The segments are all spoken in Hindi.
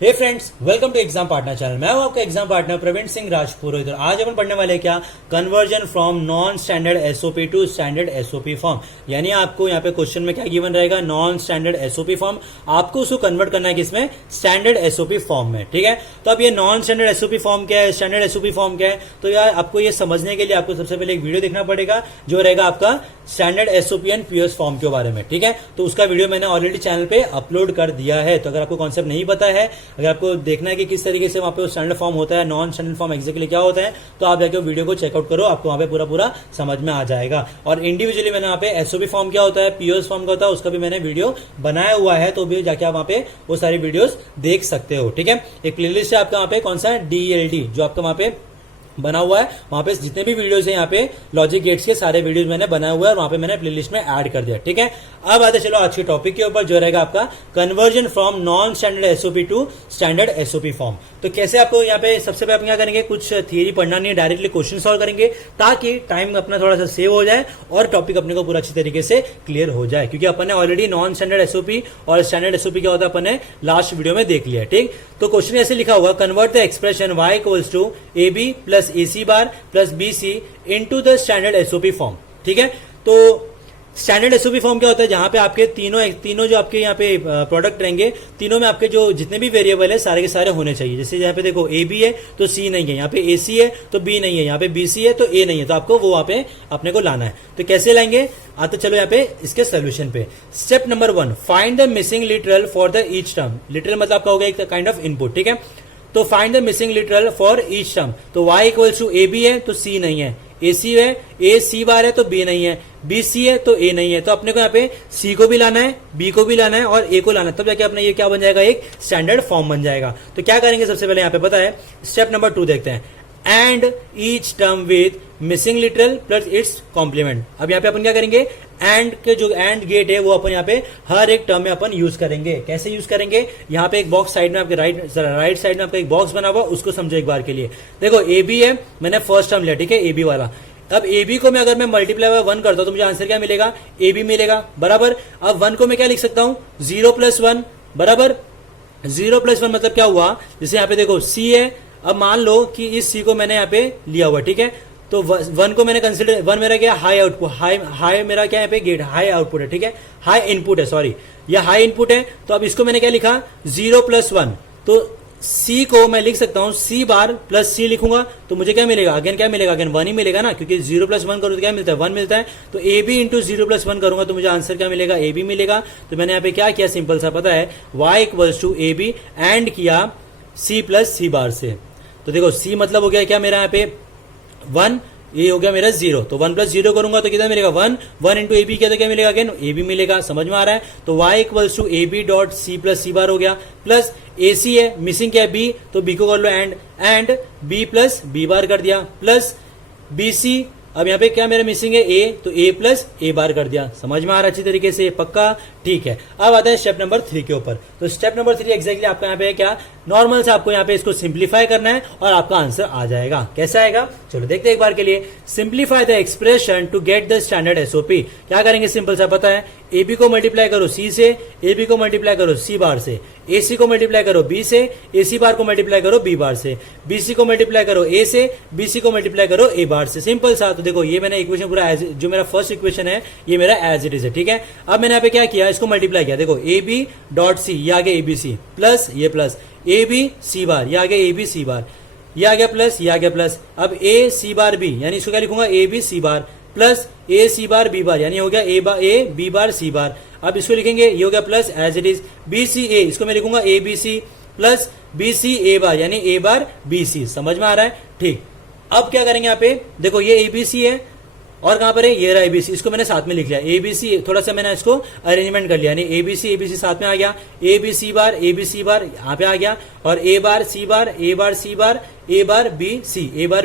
Hey friends, welcome to exam partner channel. मैं हूं आपका एग्जाम पार्टनर प्रवीण सिंह राजपुरोहित। आज अपन पढ़ने वाले हैं क्या, conversion from non standard SOP to standard SOP form. यानी आपको यहाँ पे क्वेश्चन में क्या गिवन रहेगा, नॉन स्टैंडर्ड एसओपी फॉर्म, आपको उसको कन्वर्ट करना है किसमें, स्टैंडर्ड एसओपी फॉर्म में। ठीक है, तो अब ये नॉन स्टैंडर्ड एसओपी फॉर्म क्या है, स्टैंडर्ड एसओपी फॉर्म क्या है, तो यार आपको ये समझने के लिए आपको सबसे पहले एक वीडियो देखना पड़ेगा जो रहेगा आपका standard SOP and PS form के बारे में। ठीक है, तो उसका वीडियो मैंने ऑलरेडी चैनल पे अपलोड कर दिया है। तो अगर आपको कॉन्सेप्ट नहीं पता है, अगर आपको देखना है कि किस तरीके से वहां पे स्टैंडर्ड फॉर्म होता है, नॉन स्टैंडर्ड फॉर्म एक्जेक्टली क्या होता है, तो आप जाके वीडियो को चेकआउट करो, आपको वहां पे पूरा पूरा समझ में आ जाएगा। और इंडिविजुअली मैंने वहां पे एसओपी फॉर्म क्या होता है, पीओएस फॉर्म क्या होता है, उसका भी मैंने वीडियो बनाया हुआ है, तो भी जाके आप वहां पे वो सारी वीडियोस देख सकते हो। ठीक है, एक प्लेलिस्ट है आपका वहां पे, कौन सा है, DELD, जो आपका वहां पे बना हुआ है। वहां पे जितने भी वीडियोस हैं यहाँ पे लॉजिक गेट्स के सारे वीडियोस मैंने बनाए हुए हैं और वहां पे मैंने प्लेलिस्ट में ऐड कर दिया। ठीक है, अब आते चलो आज के टॉपिक के ऊपर जो रहेगा आपका conversion from non standard SOP to standard SOP form. तो कैसे आपको यहाँ पे सबसे पहले आप क्या करेंगे, कुछ थियरी पढ़ना नहीं है, डायरेक्टली क्वेश्चन सॉल्व करेंगे ताकि टाइम अपना थोड़ा सा सेव हो जाए और टॉपिक अपने को पूरा अच्छी तरीके से क्लियर हो जाए, क्योंकि अपन ने ऑलरेडी नॉन स्टैंडर्ड एसओपी और स्टैंडर्ड एसओपी क्या होता है अपन ने लास्ट वीडियो में देख लिया। ठीक, तो क्वेश्चन ऐसे लिखा हुआ, convert the expression y equals to AB plus AC bar plus BC into the standard SOP form. ठीक है, तो स्टैंडर्ड एसओपी फॉर्म क्या होता है, जहां पे आपके तीनों जो आपके यहाँ पे प्रोडक्ट रहेंगे, तीनों में आपके जो जितने भी वेरिएबल है सारे के सारे होने चाहिए। जैसे यहाँ पे देखो AB है तो C नहीं है, यहाँ पे AC है तो B नहीं है, यहाँ पे BC है तो A नहीं है, तो आपको वो वहां पे अपने को लाना है। तो कैसे लाएंगे, आते चलो यहाँ पे इसके सोल्यूशन पे। Step number 1, find the missing literal for the each term. Literal मतलब आपका हो गया एक काइंड ऑफ इनपुट। ठीक है, तो find the missing literal for each term. तो y इक्वल्स टू AB है तो C नहीं है, AC है, AC बार है तो B नहीं है, BC है तो A नहीं है, तो अपने को यहाँ पे C को भी लाना है, B को भी लाना है और A को लाना है, तब जाके अपना ये क्या बन जाएगा, एक स्टैंडर्ड फॉर्म बन जाएगा। तो क्या करेंगे सबसे पहले यहाँ पे पता है, स्टेप नंबर 2 देखते हैं, and each term with missing literal plus its complement. अब यहाँ पे अपन क्या करेंगे, एंड के जो एंड गेट है वो अपन यहाँ पे हर एक टर्म में अपन यूज करेंगे। कैसे यूज करेंगे, यहाँ पे एक बॉक्स साइड में आपके राइट साइड में आपका एक बॉक्स बना हुआ, उसको समझो एक बार के लिए। देखो AB है, मैंने फर्स्ट टर्म लिया, ठीक है, AB वाला। अब AB को मैं अगर मैं मल्टीप्लाई बाय 1 करता हूं तो मुझे आंसर क्या मिलेगा, AB मिलेगा, बराबर। अब 1 को मैं क्या लिख सकता हूं, 0 प्लस 1, बराबर। 0 प्लस 1 मतलब क्या हुआ, जैसे यहाँ पे देखो C है, अब मान लो कि इस C को मैंने यहाँ पे लिया हुआ, ठीक है, तो 1 को मैंने कंसिडर, 1 मेरा क्या, हाई आउटपुट, हाई मेरा क्या यहाँ पे गेट, हाई आउटपुट है, ठीक है, हाई इनपुट है, सॉरी, यह हाई इनपुट है। तो अब इसको मैंने क्या लिखा, 0 प्लस 1, तो C को मैं लिख सकता हूं C बार प्लस C लिखूंगा, तो मुझे क्या मिलेगा, अगेन क्या मिलेगा, अगेन 1 ही मिलेगा ना, क्योंकि 0 प्लस 1 करूं तो क्या मिलता है, 1 मिलता है। तो AB इंटू 0 प्लस 1 करूंगा तो मुझे आंसर क्या मिलेगा, AB मिलेगा। तो मैंने यहाँ पे क्या किया, सिंपल सा पता है, y equals to AB and किया C प्लस C बार से। तो देखो C मतलब हो गया क्या मेरा यहाँ पे 1, ये हो गया मेरा 0, तो 1 प्लस 0 करूंगा तो कितना मिलेगा, 1 इंटू AB किया तो क्या मिलेगा, अगेन AB मिलेगा। समझ में आ रहा है, तो y equals to AB dot C plus C bar हो गया, प्लस AC है, मिसिंग क्या है B, तो B को कर लो एंड B प्लस B बार कर दिया, प्लस BC। अब यहाँ पे क्या मेरा मिसिंग है A, तो A प्लस A बार कर दिया। समझ में आ रहा है अच्छी तरीके से, पक्का, ठीक है। अब आता है स्टेप नंबर 3 के ऊपर। तो स्टेप नंबर 3 एक्जैक्टली आपका यहाँ पे क्या, नॉर्मल से आपको यहाँ पे इसको सिंप्लीफाई करना है और आपका आंसर आ जाएगा। कैसे आएगा, चलो देखते हैं एक बार के लिए। Simplify the expression to get the standard SOP. क्या करेंगे, सिंपल सा पता है, AB को मल्टीप्लाई करो C से, AB को मल्टीप्लाई करो C बार से, AC को मल्टीप्लाई करो B से, AC बार को मल्टीप्लाई करो B बार से, BC को मल्टीप्लाई करो A से, BC को मल्टीप्लाई करो A बार से। सिंपल सा। तो देखो ये मैंने इक्वेशन पूरा जो मेरा फर्स्ट इक्वेशन है ये मेरा एज इट इज है, ठीक है। अब मैंने यहाँ पे क्या किया, इसको मल्टीप्लाई किया, देखो AB डॉट C, ये आ गया ABC प्लस ये प्लस AB C बार, ये आ गया AB C बार, ये आ गया प्लस, ये आ गया प्लस। अब A C बार B, यानी इसको क्या लिखूंगा, AB C bar plus A C bar B बार, यानी हो गया A B बार C बार। अब इसको लिखेंगे, ये हो गया plus as it is, BC A, इसको मैं लिखूंगा ABC plus BC A bar, यानी A बार BC। समझ में आ रहा है, ठीक। अब क्या करेंगे यहाँ पे, देखो ये ABC है और कहां पर है, ये रहा ABC, इसको मैंने साथ में लिख लिया, ABC, थोड़ा सा मैंने इसको अरेंजमेंट कर लिया, यानी ABC साथ में आ गया, ABC बार यहाँ पे आ गया, और A bar C bar, A bar C bar, A bar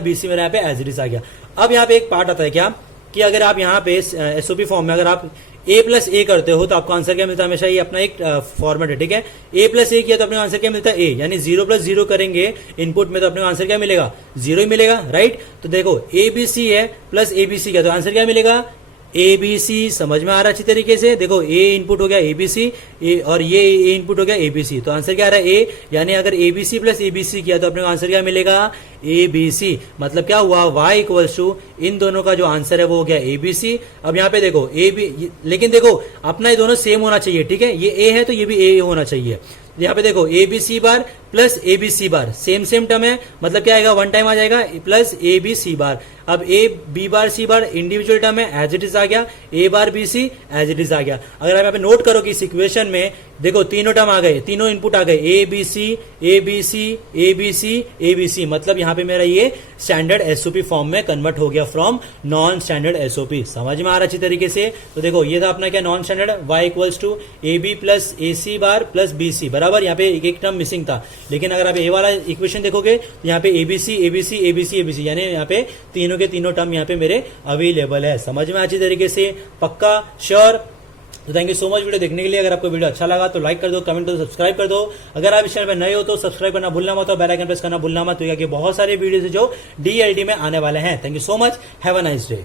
BC मेरा यहाँ पे एज इट इज आ गया। अब यहाँ पे एक पार्ट आता है क्या, कि अगर आप यहाँ पे एसओपी फॉर्म में अगर आप A प्लस A करते हो तो आपको आंसर क्या मिलता है, हमेशा ये अपना एक फॉर्मेट है, ठीक है। A प्लस A किया तो अपने आंसर क्या मिलता है, A, यानी 0 प्लस 0 करेंगे इनपुट में तो अपने आंसर क्या मिलेगा, 0 ही मिलेगा, राइट। तो देखो ABC है प्लस ABC किया तो आंसर क्या मिलेगा, ए बी सी। समझ में आ रहा है अच्छी तरीके से? देखो ए इनपुट हो गया ए बी सी, और ये ए इनपुट हो गया ए बी सी, तो आंसर क्या आ रहा है ए। यानी अगर A B C plus A B C किया तो अपने को आंसर क्या मिलेगा, ए बी सी। मतलब क्या हुआ, y इक्वल्स टू इन दोनों का जो आंसर है वो हो गया ए बी सी। अब यहाँ पे देखो ए बी, लेकिन देखो अपना ये दोनों सेम होना चाहिए, ठीक है, ये ए है तो ये भी ए होना चाहिए। यहाँ पे देखो A B C bar plus A B C bar same same term है, मतलब क्या आएगा, वन टाइम आ जाएगा, plus A B C bar. अब A B bar C bar individual term है, एज इट इज आ गया, A bar B C as it is आ गया। अगर आप यहाँ पे नोट करो कि इस इक्वेशन में देखो तीनों टर्म आ गए, तीनों इनपुट आ गए, A B C A B C A B C A B C, मतलब यहाँ पे मेरा ये स्टैंडर्ड एसओपी फॉर्म में कन्वर्ट हो गया फ्रॉम नॉन स्टैंडर्ड एसओपी। समझ में आ रहा अच्छी तरीके से? तो देखो ये था अपना क्या, non standard, y equals to A B plus A C bar plus B C बराबर। यहाँ पे एक टर्म मिसिंग था, लेकिन अगर आप ए वाला इक्वेशन देखोगे तो यहाँ पे एबीसी एबीसी एबीसी एबीसी, यानी यहाँ पे तीनों के तीनों टर्म यहाँ पे मेरे अवेलेबल है। समझ में अच्छी तरीके से? पक्का श्योर? तो thank you so much video देखने के लिए। अगर आपको वीडियो अच्छा लगा तो लाइक कर दो, कमेंट कर दो, सब्सक्राइब कर दो। अगर आप इस चैनल पर नए हो तो सब्सक्राइब करना भूलना मत, और बेल आइकन प्रेस करना भूलना मत, क्योंकि बहुत सारे वीडियोस जो DLD में आने वाले हैं। Thank you so much, have a nice day.